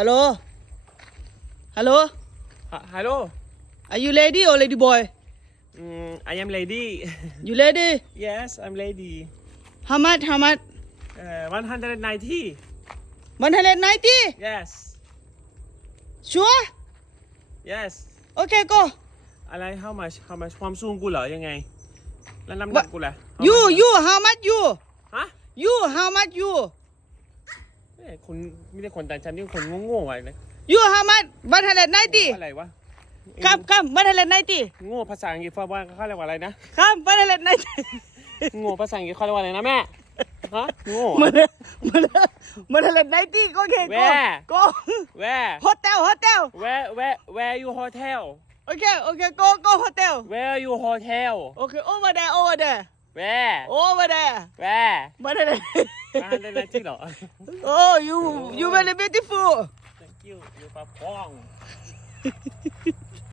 Hello? Hello? Hello. Are you lady or lady boy? I am lady. You lady? Yes, I'm lady. How much? How much? 190. 190? Yes. Sure? Yes. Okay, go. อะไร how much ความสูงกูเหรอยังไงแล้วน้ำหนักกูล่ะ You, how much you? ฮะ You, how much you? คุณไม่ได้คนต่างชาตินี่คนโง่ๆอะไร You, how much? อะไรวะ 190. Come, 190. โง่ภาษาอังกฤษว่าเขาเรียกว่าอะไรนะ Come, 190. โง่ภาษาอังกฤษเขาเรียกว่าอะไรนะแม่ฮะโง่ 190. Okay, go. Where? Go. Where Hotel. Where you hotel Okay, go hotel. Where you hotel Okay, over there. Where Over there. Where 190. เหรอ Oh, you very beautiful. Thank you อยู่ปะพ้อง